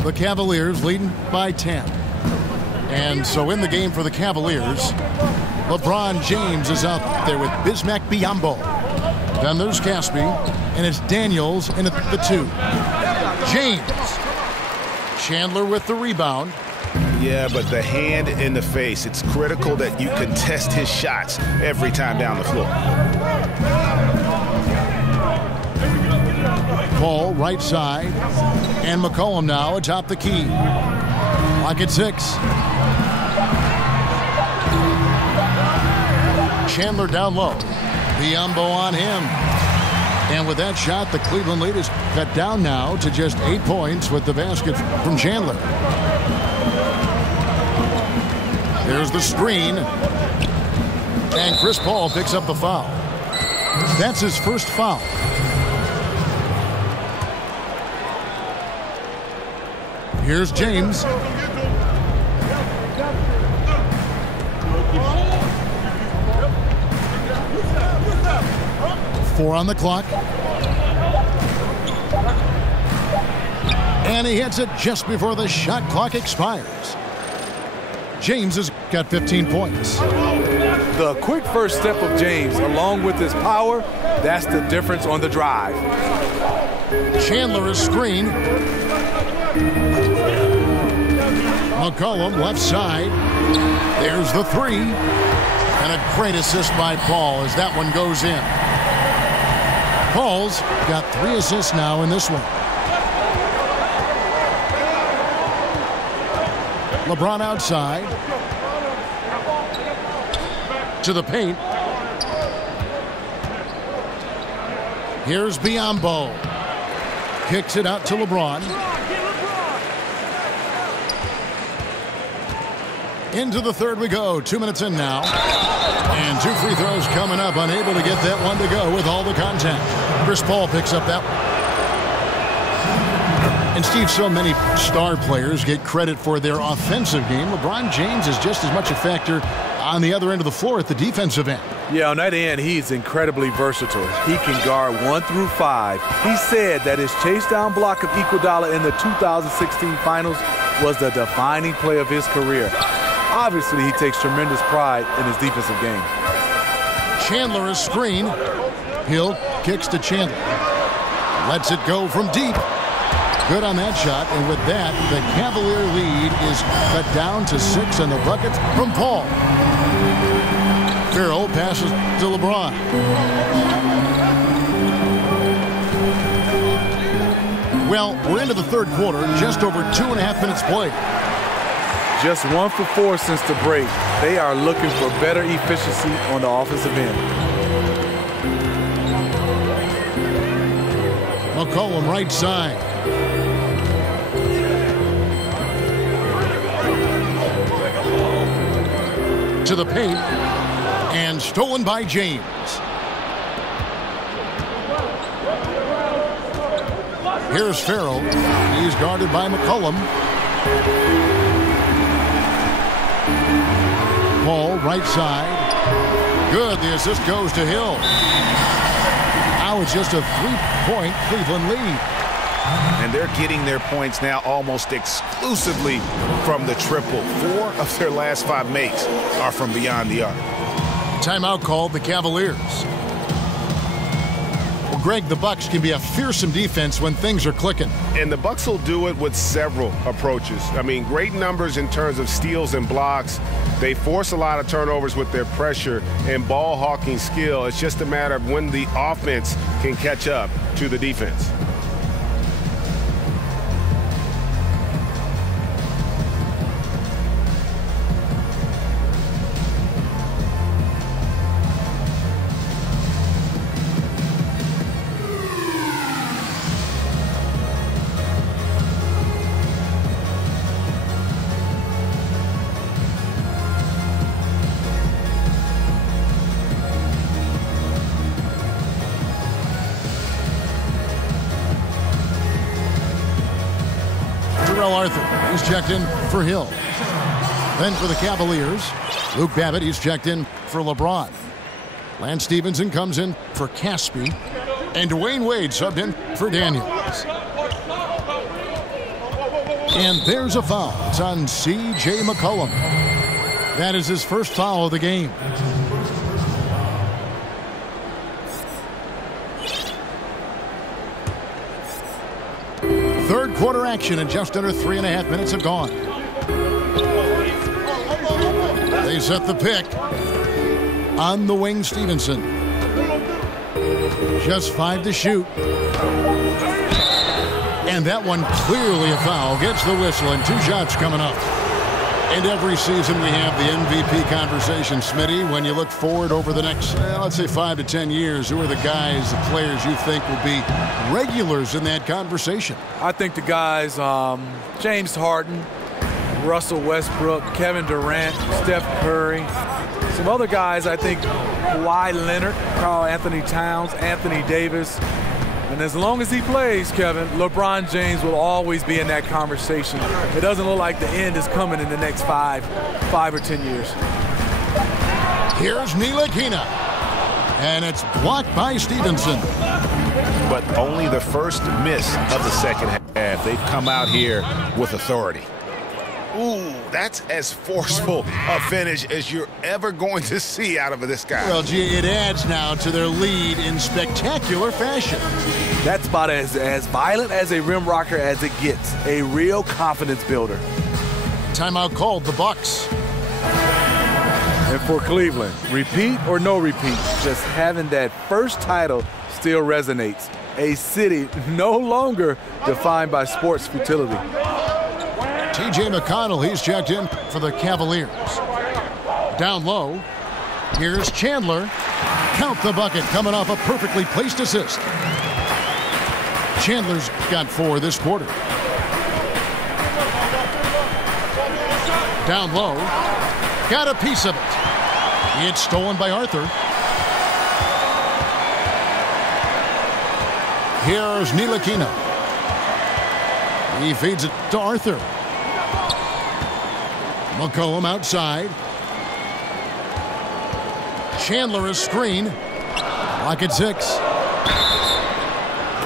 The Cavaliers leading by 10. And so in the game for the Cavaliers, LeBron James is out there with Bismack Biyombo. Then there's Caspi, and it's Daniels in at the 2. James. Chandler with the rebound. Yeah, but the hand in the face. It's critical that you contest his shots every time down the floor. Paul, right side. And McCollum now atop the key. Lock at 6. Chandler down low. Biyombo on him. And with that shot, the Cleveland lead is cut down now to just 8 points with the basket from Chandler. There's the screen. And Chris Paul picks up the foul. That's his first foul. Here's James. Four on the clock. And he hits it just before the shot clock expires. James has got 15 points. The quick first step of James, along with his power, that's the difference on the drive. Chandler is screened. McCollum left side. There's the 3. And a great assist by Paul as that one goes in. Paul's got 3 assists now in this one. LeBron outside. To the paint. Here's Biyombo. Kicks it out to LeBron. Into the third we go. 2 minutes in now. And 2 free throws coming up. Unable to get that one to go with all the contact. Chris Paul picks up that one. And Steve, so many star players get credit for their offensive game. LeBron James is just as much a factor on the other end of the floor at the defensive end. Yeah, on that end, he's incredibly versatile. He can guard 1 through 5. He said that his chase down block of Iguodala in the 2016 finals was the defining play of his career. Obviously, he takes tremendous pride in his defensive game. Chandler is screened. Hill kicks to Chandler. Lets it go from deep. Good on that shot, and with that, the Cavalier lead is cut down to 6 and the buckets from Paul. Farrell passes to LeBron. Well, we're into the third quarter, just over 2.5 minutes played. Just 1 for 4 since the break. They are looking for better efficiency on the offensive end. McCollum right side. To the paint, and stolen by James. Here's Farrell. He's guarded by McCollum. Paul, right side. Good. The assist goes to Hill. Now it's just a 3-point Cleveland lead. And they're getting their points now almost exclusively from the triple. 4 of their last 5 makes are from beyond the arc. Timeout called the Cavaliers. Well, Greg, the Bucks can be a fearsome defense when things are clicking. And the Bucks will do it with several approaches. I mean, great numbers in terms of steals and blocks. They force a lot of turnovers with their pressure and ball hawking skill. It's just a matter of when the offense can catch up to the defense. Arthur, he's checked in for Hill. Then for the Cavaliers, Luke Babbitt, he's checked in for LeBron. Lance Stevenson comes in for Caspi. And Dwayne Wade subbed in for Daniels. And there's a foul. It's on C.J. McCollum. That is his first foul of the game. Third quarter action, and just under 3.5 minutes have gone. They set the pick. On the wing, Stevenson. Just 5 to shoot. And that one clearly a foul. Gets the whistle, and 2 shots coming up. And every season we have the MVP conversation, Smitty. When you look forward over the next, let's say 5 to 10 years, who are the guys, the players you think will be regulars in that conversation? I think the guys, James Harden, Russell Westbrook, Kevin Durant, Steph Curry. Some other guys, I think, Kawhi Leonard, Karl Anthony Towns, Anthony Davis. And as long as he plays, Kevin, LeBron James will always be in that conversation. It doesn't look like the end is coming in the next 5 or 10 years. Here's Ntilikina. And it's blocked by Stevenson. But only the first miss of the second half. They've come out here with authority. Ooh, that's as forceful a finish as you're ever going to see out of this guy. Well, gee, it adds now to their lead in spectacular fashion. That's about as violent as a rim rocker as it gets. A real confidence builder. Timeout called, the Bucks. And for Cleveland, repeat or no repeat, just having that first title still resonates. A city no longer defined by sports futility. T.J. McConnell, he's checked in for the Cavaliers. Down low, here's Chandler. Count the bucket, coming off a perfectly placed assist. Chandler's got 4 this quarter. Down low, got a piece of it. It's stolen by Arthur. Here's Ntilikina. He feeds it to Arthur. McCollum outside. Chandler is screen. Lock at 6.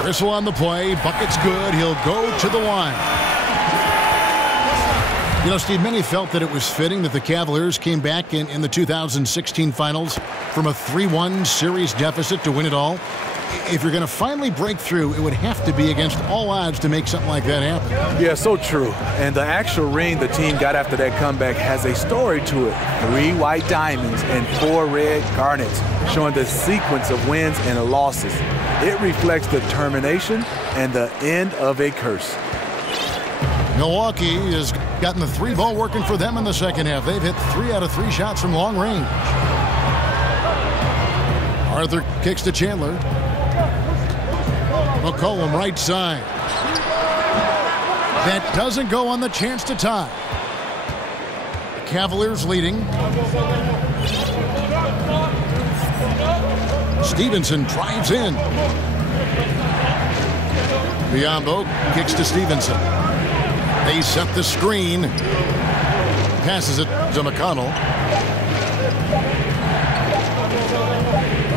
Whistle on the play. Bucket's good. He'll go to the line. You know, Steve, many felt that it was fitting that the Cavaliers came back in the 2016 finals from a 3-1 series deficit to win it all. If you're going to finally break through, it would have to be against all odds to make something like that happen. Yeah, so true. And the actual ring the team got after that comeback has a story to it. 3 white diamonds and 4 red garnets, showing the sequence of wins and losses. It reflects determination and the end of a curse. Milwaukee has gotten the 3 ball working for them in the second half. They've hit 3 out of 3 shots from long range. Arthur kicks to Chandler. McCollum right side. That doesn't go on the chance to tie. The Cavaliers leading. Stevenson drives in. Biyombo kicks to Stevenson. They set the screen. Passes it to McConnell.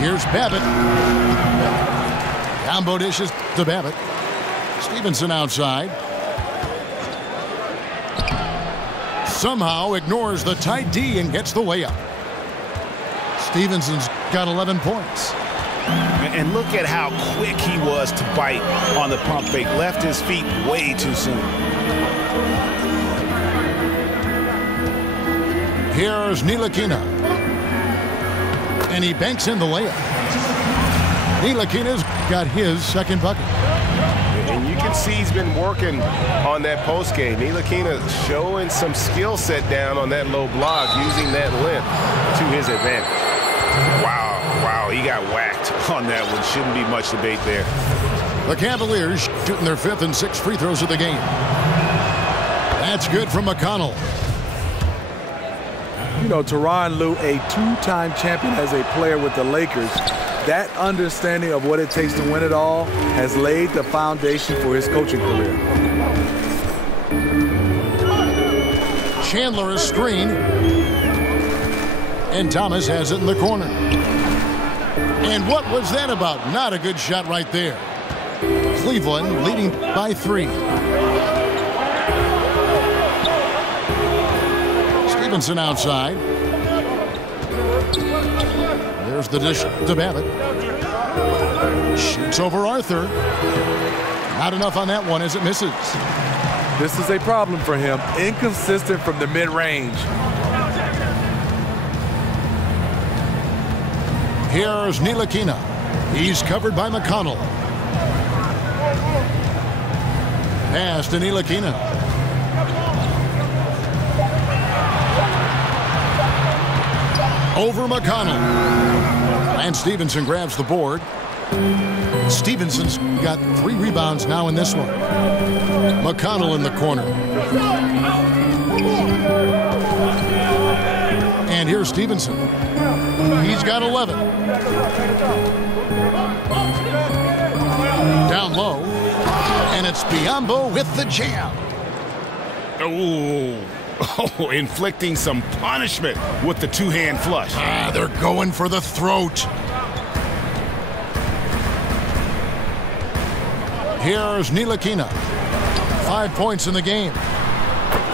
Here's Babbitt. Biyombo dishes to Babbitt. Stevenson outside. Somehow ignores the tight D and gets the layup. Stevenson's got 11 points. And look at how quick he was to bite on the pump fake. Left his feet way too soon. Here's Ntilikina. And he banks in the layup. Ntilikina's got his second bucket. And you can see he's been working on that post game. Ntilikina showing some skill set down on that low block, using that length to his advantage. Wow, he got whacked on that one. Shouldn't be much debate there. The Cavaliers shooting their 5th and 6th free throws of the game. That's good from McConnell. You know, Tyronn Lue, a 2-time champion as a player with the Lakers, that understanding of what it takes to win it all has laid the foundation for his coaching career. Chandler is screened. And Thomas has it in the corner. And what was that about? Not a good shot right there. Cleveland leading by 3. Stevenson outside. There's the dish to Babbitt. Shoots over Arthur. Not enough on that one as it misses. This is a problem for him. Inconsistent from the mid-range. Here's Ntilikina. He's covered by McConnell. Pass to Ntilikina. Over McConnell. And Stevenson grabs the board. Stevenson's got 3 rebounds now in this one. McConnell in the corner. And here's Stevenson. He's got 11. Down low. And it's Biyombo with the jam. Oh, inflicting some punishment with the two-hand flush. They're going for the throat. Here's Ntilikina. 5 points in the game.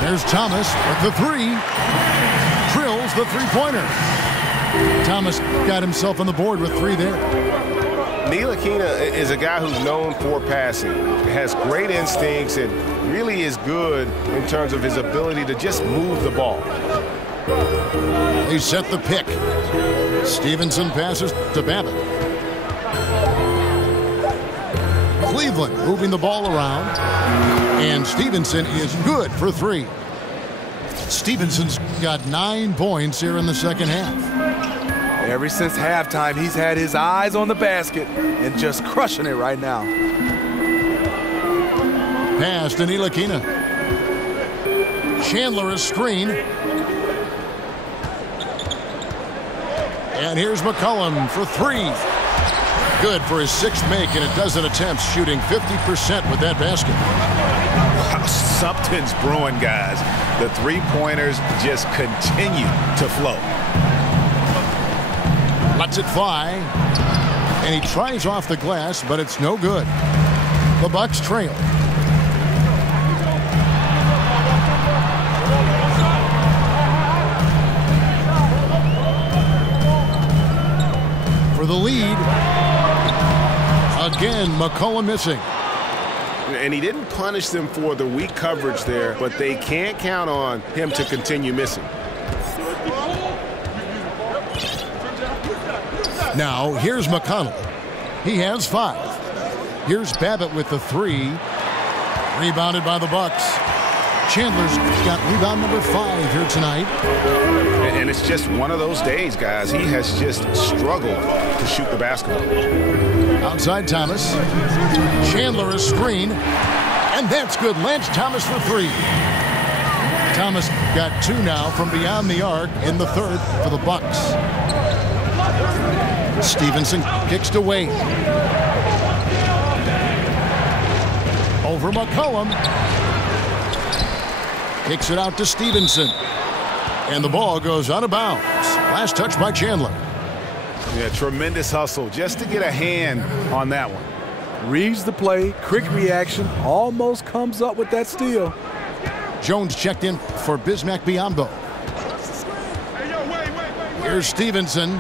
There's Thomas with the 3. Drills the three-pointer. Thomas got himself on the board with 3 there. Ntilikina is a guy who's known for passing, has great instincts, and really is good in terms of his ability to just move the ball. They set the pick. Stevenson passes to Babbitt. Cleveland moving the ball around. And Stevenson is good for 3. Stevenson's got 9 points here in the second half. Ever since halftime, he's had his eyes on the basket and just crushing it right now. Pass to Ntilikina. Chandler is screen. And here's McCollum for 3. Good for his 6th make and a dozen attempts, shooting 50% with that basket. Wow, something's brewing, guys. The three-pointers just continue to flow. Lets it fly. And he tries off the glass, but it's no good. The Bucks trail. For the lead. Again, McCollum missing. And he didn't punish them for the weak coverage there, but they can't count on him to continue missing. Now, here's McConnell. He has 5. Here's Babbitt with the 3. Rebounded by the Bucks. Chandler's got rebound number 5 here tonight. And it's just one of those days, guys. He has just struggled to shoot the basketball. Outside Thomas. Chandler is screen. And that's good. Lance Thomas for 3. Thomas got 2 now from beyond the arc in the 3rd for the Bucks. Stevenson kicks to Wade. Over McCollum. Kicks it out to Stevenson. And the ball goes out of bounds. Last touch by Chandler. Yeah, tremendous hustle just to get a hand on that one. Reads the play, quick reaction, almost comes up with that steal. Jones checked in for Bismack Biyombo. Here's Stevenson.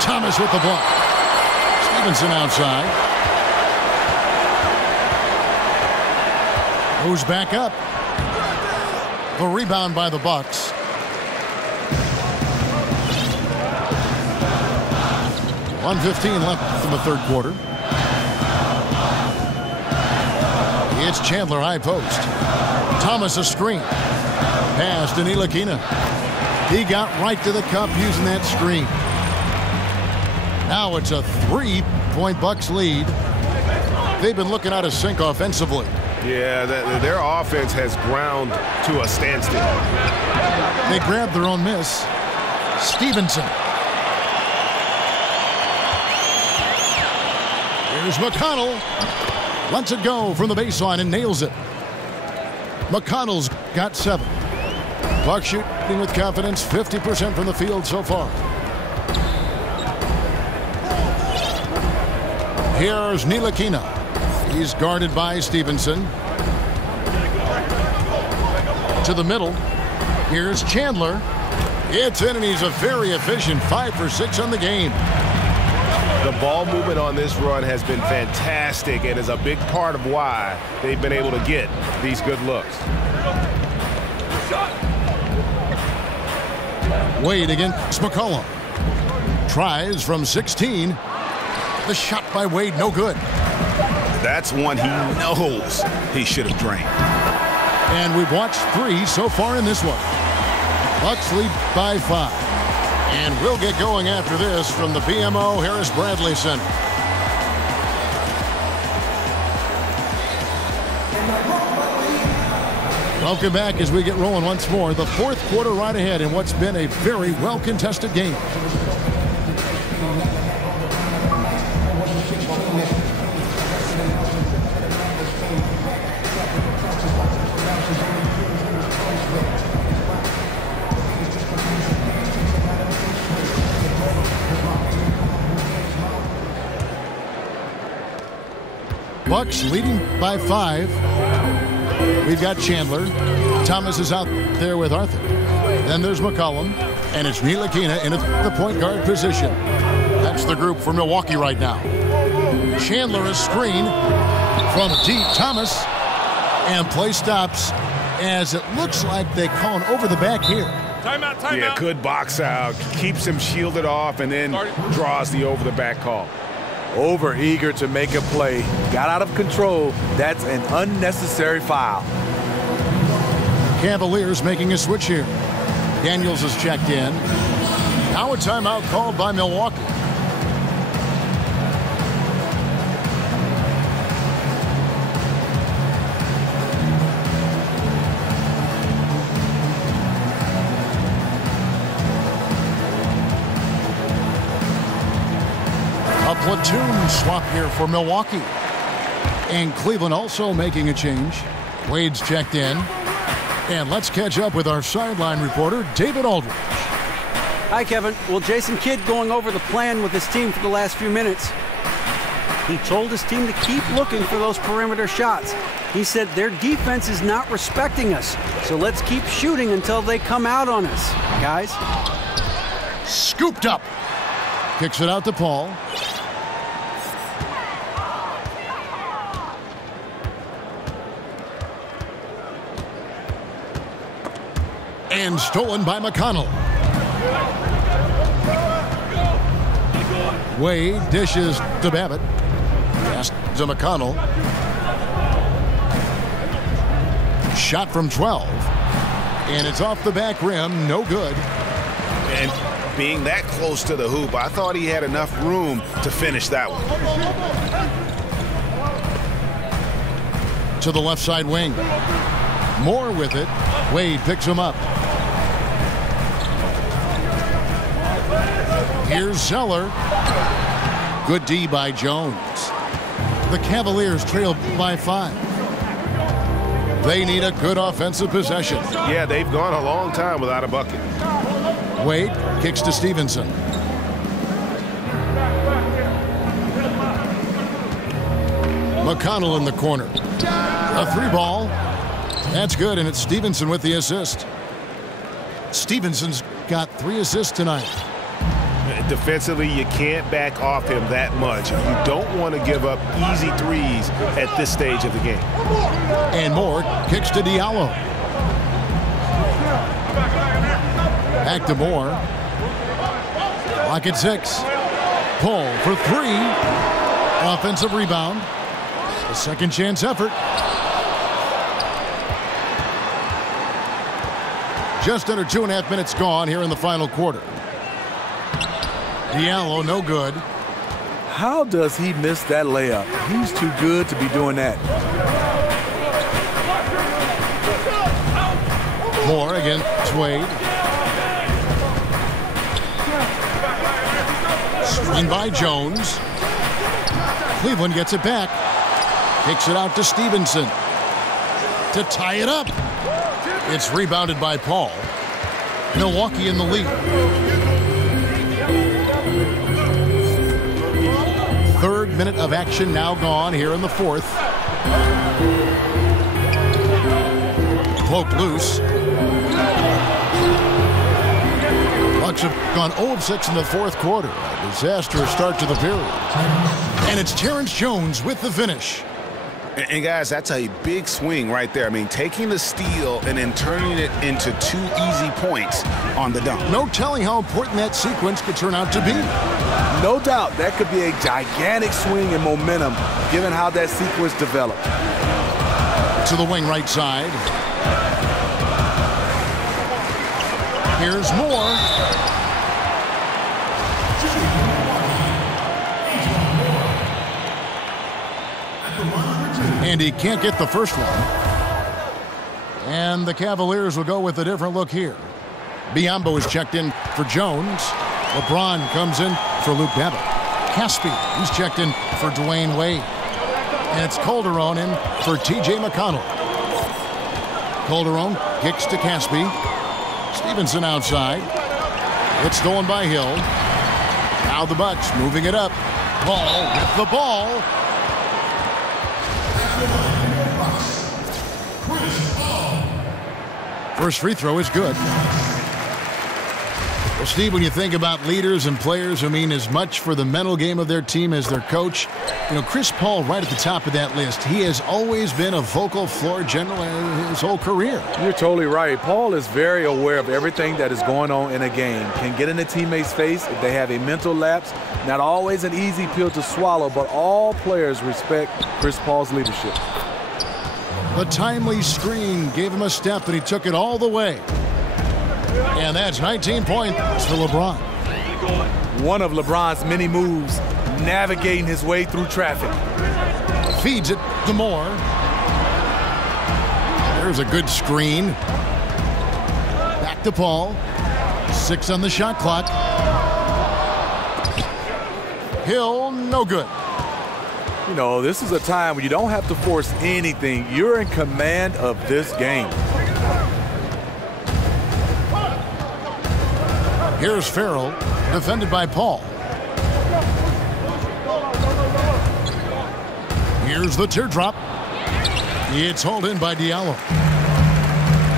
Thomas with the block. Stevenson outside. Goes back up. The rebound by the Bucks. .115 left in the 3rd quarter. It's Chandler high post. Thomas a screen. Pass to Ntilikina. He got right to the cup using that screen. Now it's a 3-point Bucks lead. They've been looking out of sync offensively. Yeah, their offense has ground to a standstill. They grabbed their own miss. Stevenson. Here's McConnell. Lets it go from the baseline and nails it. McConnell's got 7. Bucks shooting with confidence, 50% from the field so far. Here's Ntilikina. He's guarded by Stevenson. To the middle. Here's Chandler. It's in, and he's a very efficient 5 for 6 on the game. The ball movement on this run has been fantastic and is a big part of why they've been able to get these good looks. Wade against McCollum. Tries from 16. The shot by Wade, no good. That's one he knows he should have drained. And we've watched 3 so far in this one. Bucks lead by 5. And we'll get going after this from the BMO Harris Bradley Center. Welcome back as we get rolling once more. The fourth quarter right ahead in what's been a very well-contested game. Bucks leading by 5. We've got Chandler. Thomas is out there with Arthur. Then there's McCollum. And it's Ntilikina in the point guard position. That's the group for Milwaukee right now. Chandler is screen from deep. Thomas. And play stops as it looks like they call an over the back here. Timeout. Yeah, good box out. Keeps him shielded off and then draws the over the back call. Over eager to make a play. Got out of control. That's an unnecessary foul. Cavaliers making a switch here. Daniels is checked in. Now a timeout called by Milwaukee. A platoon swap here for Milwaukee. And Cleveland also making a change. Wade's checked in. And let's catch up with our sideline reporter, David Aldridge. Hi, Kevin. Well, Jason Kidd going over the plan with his team for the last few minutes. He told his team to keep looking for those perimeter shots. He said their defense is not respecting us, so let's keep shooting until they come out on us, guys. Scooped up. Kicks it out to Paul. And stolen by McConnell. Wade dishes to Babbitt. Pass to McConnell. Shot from 12. And it's off the back rim. No good. And being that close to the hoop, I thought he had enough room to finish that one. To the left side wing. Moore with it. Wade picks him up. Here's Zeller. Good D by Jones. The Cavaliers trail by 5. They need a good offensive possession. Yeah, they've gone a long time without a bucket. Wade kicks to Stevenson. McConnell in the corner. A 3-ball. That's good, and it's Stevenson with the assist. Stevenson's got 3 assists tonight. Defensively, you can't back off him that much. You don't want to give up easy threes at this stage of the game. And Moore kicks to Diallo. Back to Moore. Lock at 6. Pull for 3. Offensive rebound. A second chance effort. Just under 2.5 minutes gone here in the final quarter. Diallo, no good. How does he miss that layup? He's too good to be doing that. Moore against Wade. Screen by Jones. Cleveland gets it back. Kicks it out to Stevenson. To tie it up. It's rebounded by Paul. Milwaukee in the lead. Third minute of action now gone here in the fourth. Poke loose. Bucks have gone 0 of 6 in the fourth quarter. A disastrous start to the period. And it's Terrence Jones with the finish. And guys, that's a big swing right there. I mean, taking the steal and then turning it into 2 easy points on the dunk. No telling how important that sequence could turn out to be. No doubt that could be a gigantic swing in momentum given how that sequence developed. To the wing right side. Here's Moore. And he can't get the first one. And the Cavaliers will go with a different look here. Biyombo is checked in for Jones. LeBron comes in for Luke Babbitt. Caspi, he's checked in for Dwayne Wade. And it's Calderon in for T.J. McConnell. Calderon kicks to Caspi. Stevenson outside. It's stolen by Hill. Now the Bucks moving it up. Ball with the ball. First free throw is good. Well, Steve, when you think about leaders and players who mean as much for the mental game of their team as their coach, you know, Chris Paul right at the top of that list. He has always been a vocal floor general his whole career. You're totally right. Paul is very aware of everything that is going on in a game. Can get in a teammate's face if they have a mental lapse. Not always an easy pill to swallow, but all players respect Chris Paul's leadership. The timely screen gave him a step, and he took it all the way. And that's 19 points for LeBron. One of LeBron's many moves, navigating his way through traffic. Feeds it to Moore. There's a good screen. Back to Paul. 6 on the shot clock. Hill, no good. You know, this is a time when you don't have to force anything. You're in command of this game. Here's Farrell, defended by Paul. Here's the teardrop. It's hauled in by Diallo.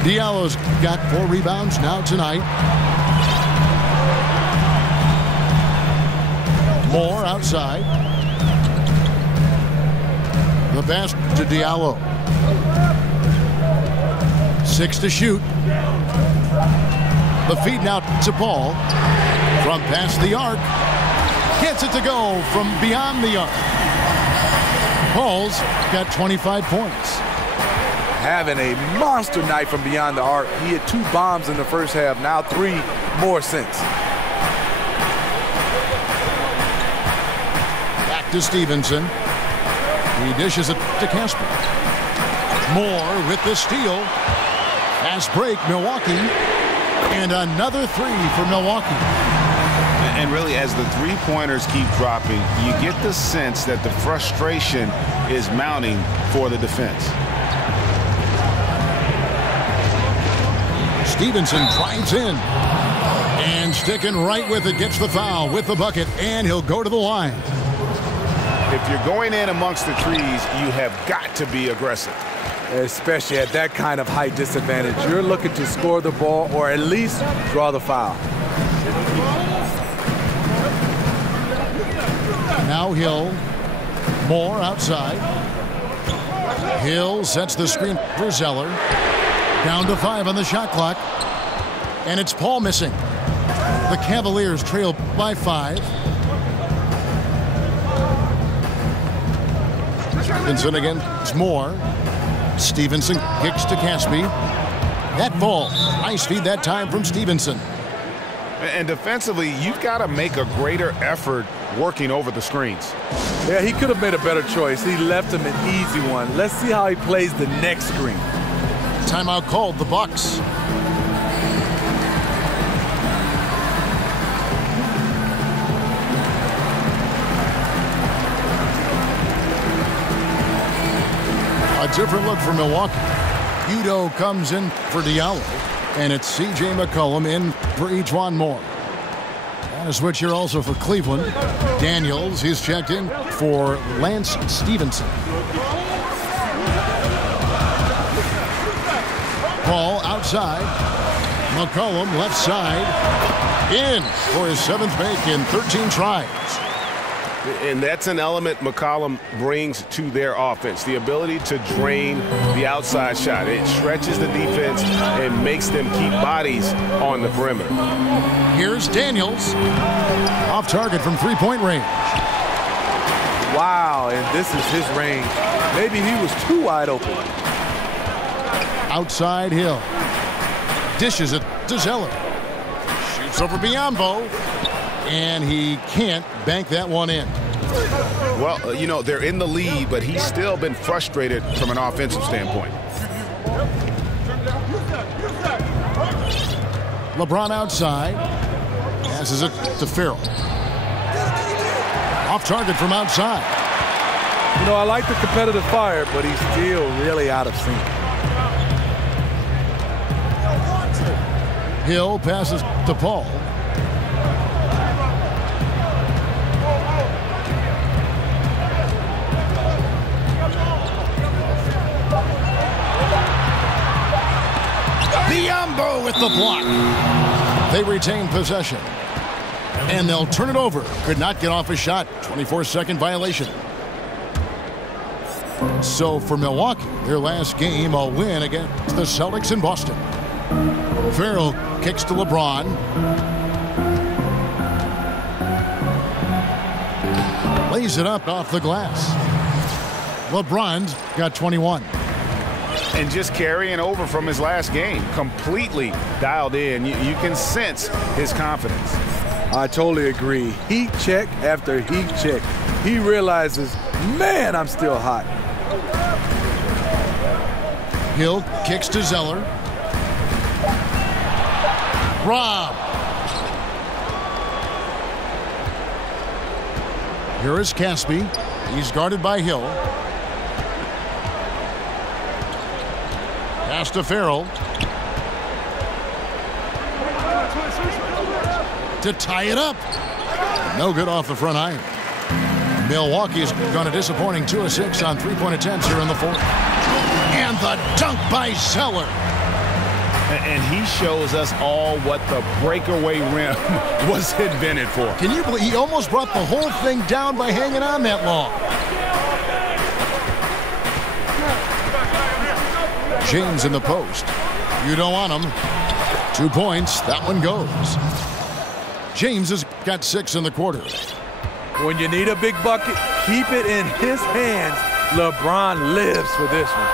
Diallo's got 4 rebounds now tonight. Moore outside. The pass to Diallo. 6 to shoot. The feed now to Paul from past the arc. Gets it to go from beyond the arc. Paul's got 25 points. Having a monster night from beyond the arc. He had 2 bombs in the first half, now 3 more since. Back to Stevenson. He dishes it to Casper. Moore with the steal. Fast break, Milwaukee. And another 3 for Milwaukee. And really, as the three-pointers keep dropping, you get the sense that the frustration is mounting for the defense. Stevenson drives in. And sticking right with it, gets the foul with the bucket, and he'll go to the line. If you're going in amongst the trees, you have got to be aggressive. Especially at that kind of height disadvantage. You're looking to score the ball or at least draw the foul. Now Hill. Moore outside. Hill sets the screen for Zeller. Down to 5 on the shot clock. And it's Paul missing. The Cavaliers trail by 5. Stevenson against Moore. Stevenson kicks to Caspi. That ball. Nice feed that time from Stevenson. And defensively, you've got to make a greater effort working over the screens. Yeah, he could have made a better choice. He left him an easy one. Let's see how he plays the next screen. Timeout called, the Bucks. A different look for Milwaukee. Udo comes in for Diallo, and it's C.J. McCollum in for Ejuan Moore. And a switch here also for Cleveland. Daniels, he's checked in for Lance Stevenson. Paul outside. McCollum left side. in for his 7th make in 13 tries. And that's an element McCollum brings to their offense, the ability to drain the outside shot. It stretches the defense and makes them keep bodies on the perimeter. Here's Daniels. Off target from three-point range. Wow, and this is his range. Maybe he was too wide open. Outside Hill. Dishes it to Zeller. Shoots over Biyombo. And he can't bank that one in. Well, you know, they're in the lead, but he's still been frustrated from an offensive standpoint. LeBron outside. Passes it to Farrell. Off target from outside. You know, I like the competitive fire, but he's still really out of sync. Hill passes to Paul. Biyombo with the block. They retain possession. And they'll turn it over. Could not get off a shot. 24-second violation. So for Milwaukee, their last game, a win against the Celtics in Boston. Farrell kicks to LeBron. Lays it up off the glass. LeBron's got 21. And just carrying over from his last game, completely dialed in. You can sense his confidence. I totally agree. Heat check after heat check. He realizes, man, I'm still hot. Hill kicks to Zeller. Rob. Here is Caspi. He's guarded by Hill. Pass to Farrell. To tie it up. No good off the front iron. Milwaukee's gone a disappointing 2 of 6 on three-point attempts here in the fourth. And the dunk by Zeller. And he shows us all what the breakaway rim was invented for. Can you believe he almost brought the whole thing down by hanging on that long? James in the post. You don't want him. 2 points. That one goes. James has got 6 in the quarter. When you need a big bucket, keep it in his hands. LeBron lives for this one.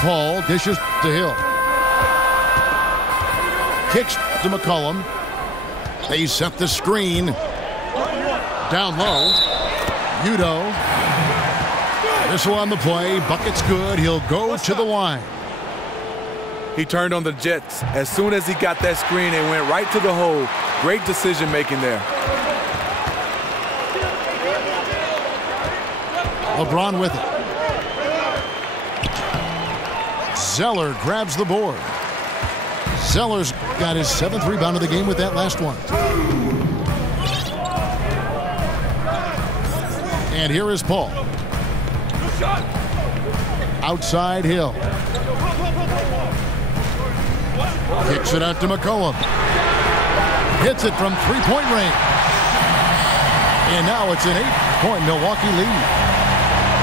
Paul dishes to Hill. Kicks to McCollum. They set the screen. Down low. Udo. This one on the play. Bucket's good. He'll go to the line. He turned on the Jets. As soon as he got that screen, it went right to the hole. Great decision making there. LeBron with it. Zeller grabs the board. Zeller's got his 7th rebound of the game with that last one. And here is Paul. Outside Hill. Kicks it out to McCollum. Hits it from three-point range. And now it's an 8-point Milwaukee lead.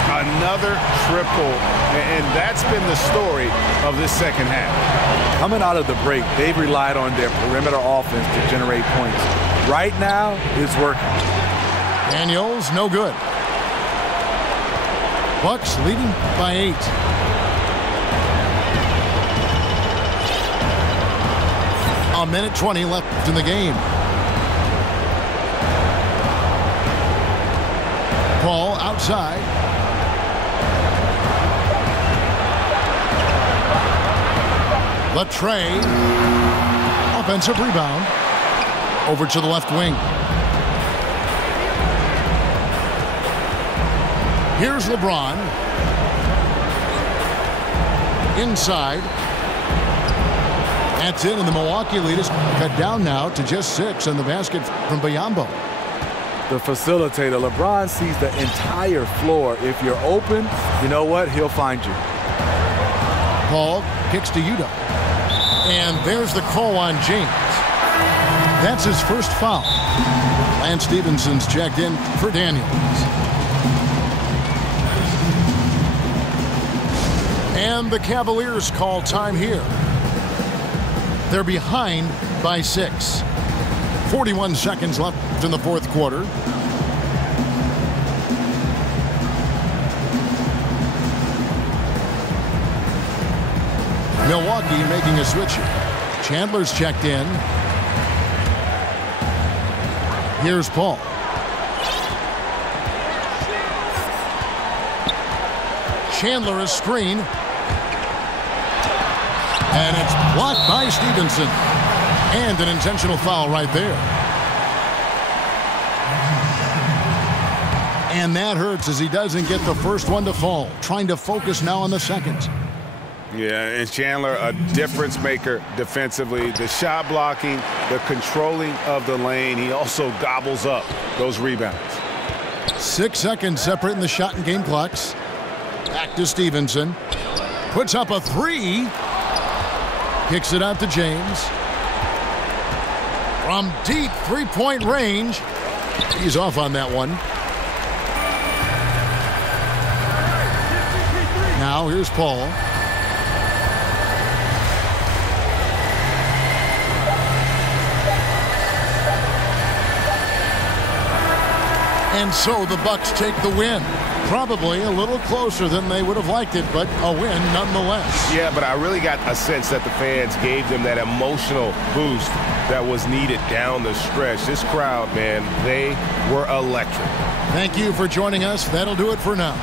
Another triple, and that's been the story of this second half. Coming out of the break, they've relied on their perimeter offense to generate points. Right now, it's working. Daniels, no good. Bucks leading by 8. A minute 20 left in the game. Paul outside. Latrey. Offensive rebound. Over to the left wing. Here's LeBron. Inside. That's it, and the Milwaukee lead is cut down now to just 6 on the basket from Biyombo. The facilitator, LeBron, sees the entire floor. If you're open, you know what? He'll find you. Paul kicks to Udo. And there's the call on James. That's his first foul. Lance Stephenson's checked in for Daniels. And the Cavaliers call time here. They're behind by 6. 41 seconds left in the fourth quarter. Milwaukee making a switch here. Chandler's checked in. Here's Paul. Chandler is screen. And it's blocked by Stevenson. And an intentional foul right there. And that hurts as he doesn't get the first one to fall. Trying to focus now on the second. Yeah, and Chandler, a difference maker defensively. The shot blocking, the controlling of the lane. He also gobbles up those rebounds. 6 seconds separating the shot and game clocks. Back to Stevenson. Puts up a 3. Kicks it out to James. From deep three-point range. He's off on that one. Now here's Paul. And so the Bucks take the win. Probably a little closer than they would have liked it, but a win nonetheless. Yeah, but I really got a sense that the fans gave them that emotional boost that was needed down the stretch. This crowd, man, they were electric. Thank you for joining us. That'll do it for now.